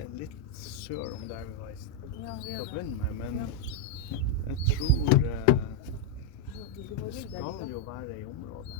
er litt sør om der vi var til Ja, å begynne med, men Ja. jeg tror det skal jo være i området.